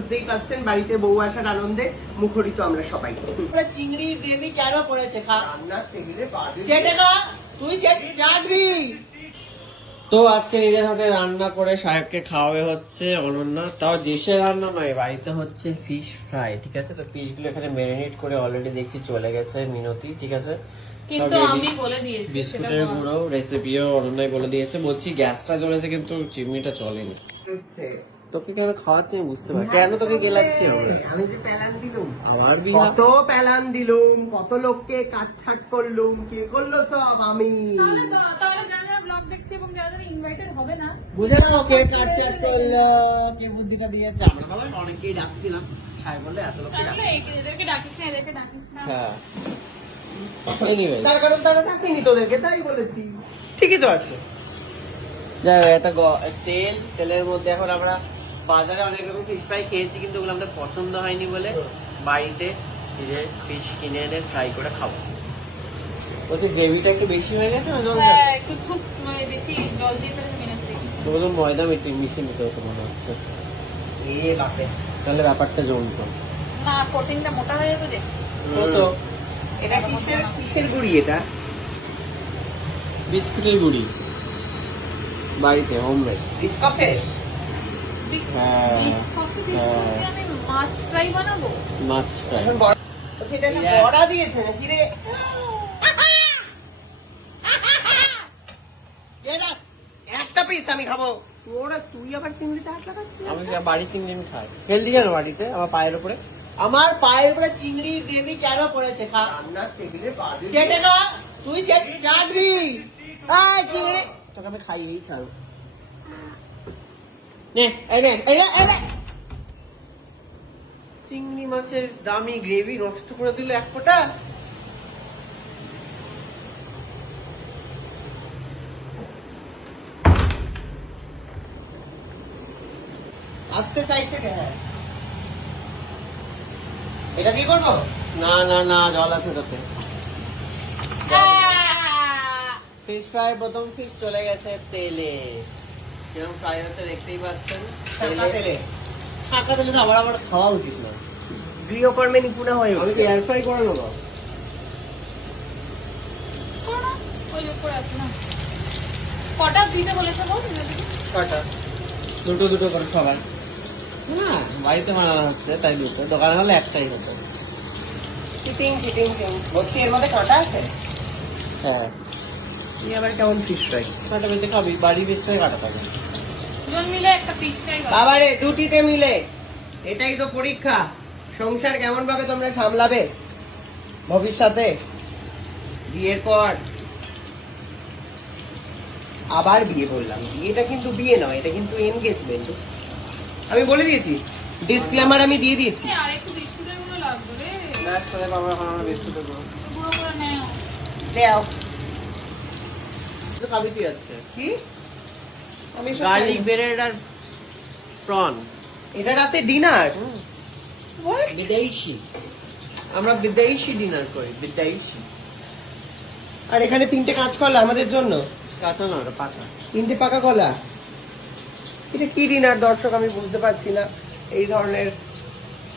বুঝতেই পারছেন বাড়িতে বউ আসার আনন্দে মুখরিত আমরা সবাই। চিংড়ির গ্রেভি কেন করেছে রান্নার টেবিলে তুই চাটবি। তো আজকে নিজের হাতে রান্না করে সাহেবকে খাওয়াবে হচ্ছে অনন্যা, তাও দেশের রান্না নয়, বাড়িতে হচ্ছে ফিশ ফ্রাই। ঠিক আছে, তো ফিশ গুলো এখানে ম্যারিনেট করে অলরেডি দেখছি চলে গেছে মিনতি। ঠিক আছে, কিন্তু আমি বলে দিয়েছি বিস্কুটের গুঁড়ো রেসিপিও অনন্যাই বলে দিয়েছে। বলছি গ্যাসটা জ্বলেছে কিন্তু চিমনিটা চলেনি। তোকে কেন খাওয়াচ্ছি আমি বুঝতে পারি, কেন তোকে গেলাচ্ছি আমি যে প্যালান দিলুম, আমার কত প্যালান দিলুম, কত লোককে কাটছাট করলুম, কে করলো সব আমি। তাহলে যারা ব্লগ দেখছে এবং যারা ইনভাইটেড হবে না, বুঝে নাও কে কাটছাট করলো, কে বুদ্ধিটা দিয়েছে। আমরা সবাই অনেককেই ডাকছিলাম, সাহেব বললে এত লোককে তাহলে এদেরকে ডাকিস না, এদেরকে ডাকিস না। হ্যাঁ, এনিওয়ে তার কারণ তারা ডাকেনি তোদেরকে, তাই বলেছি। ঠিকই তো আছে। যাই এটা তেলের মধ্যে এখন আমরা বাজারে অনেক রকম ফিশ ফ্রাই খেয়েছি, কিন্তু ওগুলো আমাদের পছন্দ হয়নি বলে বাড়িতে ফিশ কিনে এনে ফ্রাই করে খাবো। বলছি গ্রেভিটা একটু বেশি হয়ে গেছে না জলটা? হ্যাঁ, একটু খুব বেশি জল দিয়ে ফেলে মেনে দিয়েছি। তো ময়দা মিশিয়ে নিতে হতো মনে হচ্ছে। তাহলে ব্যাপারটা জমতো না, প্রোটিনটা মোটা হয়ে যাবে যে। তো এটা কিসের গুড়ি? এটা বিস্কুটের গুঁড়ি, বাড়িতে হোমমেড। বিস্কফে? হ্যাঁ, আমি মাছ ফ্রাই বানাবো। মাছ ফ্রাই। বলছি এটা একটা বড়া দিয়েছে নাকি রে? একটা পিস আমি খাবো। তুই আবার চিংড়িতে হাত লাগাচ্ছিস? আমি বাড়ি চিংড়ি আমি খাই, হেলদি জানো বাড়িতে। আমার পায়ের উপরে চিংড়ির গ্রেভি কেন করেছে রান্নার টেবিলে কেটে না, তুই চাটবি। চিংড়ি তোকে আমি খাইয়েই ছাড়ো। চিংড়ি মাছের দামি গ্রেভি নষ্ট করে দিল এক ফোঁটা। আস্তে সাইড থেকে। হ্যাঁ, এটা কি করবো? না না না, জল আছে ওটাতে। ফিশ ফ্রাই প্রথম ফিশ চলে গেছে তেলে, যেরকম ফ্রাই হতে দেখতেই পাচ্ছেন। তেলে ছাঁকা তেলে তো আবার খাওয়া উচিত না। গৃহকর্মে নিপুণা হয়ে আমি তো এয়ার ফ্রাই করে নেবো। ওই উপরে আছে না, কটা দিতে বলেছে বল? কটা? দুটো দুটো করে সবাই। না, বাড়িতে বানানো হচ্ছে তাই দুটো, দোকানে হলে একটাই হতো। চিটিং বলছি এর মধ্যে কটা আছে? হ্যাঁ, তুই আবার কেমন ফিশ ফ্রাই? কাটা বেঁচে খাবি, বাড়ি বেশ করে কাটা পাবে। দুজন মিলে একটা ফিশ ফ্রাই বানাবো। বাবারে দুটিতে মিলে, এটাই তো পরীক্ষা। সংসার কেমন ভাবে তোমরা সামলাবে ভবিষ্যতে, বিয়ের পর। আবার বিয়ে বললাম, বিয়েটা কিন্তু বিয়ে নয়, এটা কিন্তু এনগেজমেন্ট। আমি বলে দিয়েছি, ডিসক্লেমার আমি দিয়ে দিয়েছি। আর একটু বিস্কুটের গুলো লাগবে রে, ম্যাচ করে বাবা আমার বিস্কুট দেবো। গুঁড়ো করে নেও। দেও খাবি তুই আজকে কি? আমি গার্লিক ব্রেড আর প্রন। এটা রাতে ডিনার? বিদেশি, আমরা বিদেশি ডিনার করি, বিদেশি। আর এখানে 3টে কাঁচকলা আমাদের জন্য, কাঁচা না, ওটা পাকা। 3টে পাকা কলা। এটা কি ডিনার দর্শক আমি বুঝতে পারছি না। এই ধরনের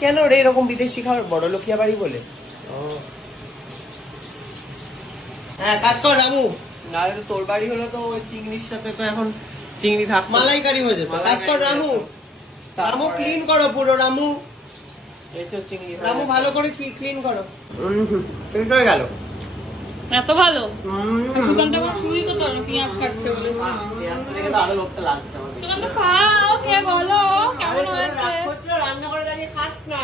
কেন রে এরকম বিদেশি খাবার? বড় লোকিয়া বাড়ি বলে। হ্যাঁ, কাজ কর রামু। নাহলে তো তোর বাড়ি হলো তো ওই চিংড়ির সাথে তো এখন চিংড়ি থাক মালাইকারি হয়ে যেত। কাজ কর রামু। রামু ক্লিন করো পুরো। রামু চিংড়ি রামু ভালো করে ক্লিন করো। ক্লিন হয়ে গেল। এত ভালো সুকান্ত কোনো শুরুই করতে পারলো পেঁয়াজ কাটছে বলে। আরো লোকটা লাগছে আমার। সুকান্ত খাও, খেয়ে বলো কেমন হয়েছে। রান্না করে দাঁড়িয়ে খাস না।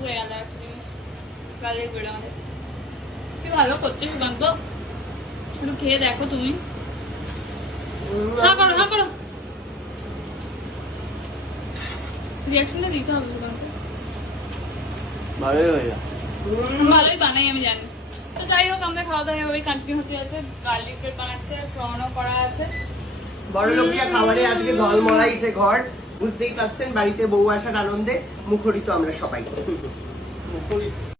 হয়ে গেল একটা জিনিস, গালে করে আমাদের কি ভালো করছে সুকান্ত। একটু খেয়ে দেখো তুমি। হ্যাঁ করো, হ্যাঁ করো, রিয়াকশনটা দিতে হবে সুকান্ত। ভালোই হয়ে যায়। ভালোই বানাই আমি জানি। তো যাই হোক, আমরা খাওয়া দাওয়া এভাবেই কন্টিনিউ হতে যাচ্ছে। গার্লিক ব্রেড বানাচ্ছে, প্রনও করা আছে। বড় লোকিয়া খাবারে আজকে ঢল মরাইছে ঘর। বুঝতেই পারছেন বাড়িতে বউ আসার আনন্দে মুখরিত আমরা সবাই। মুখরিত।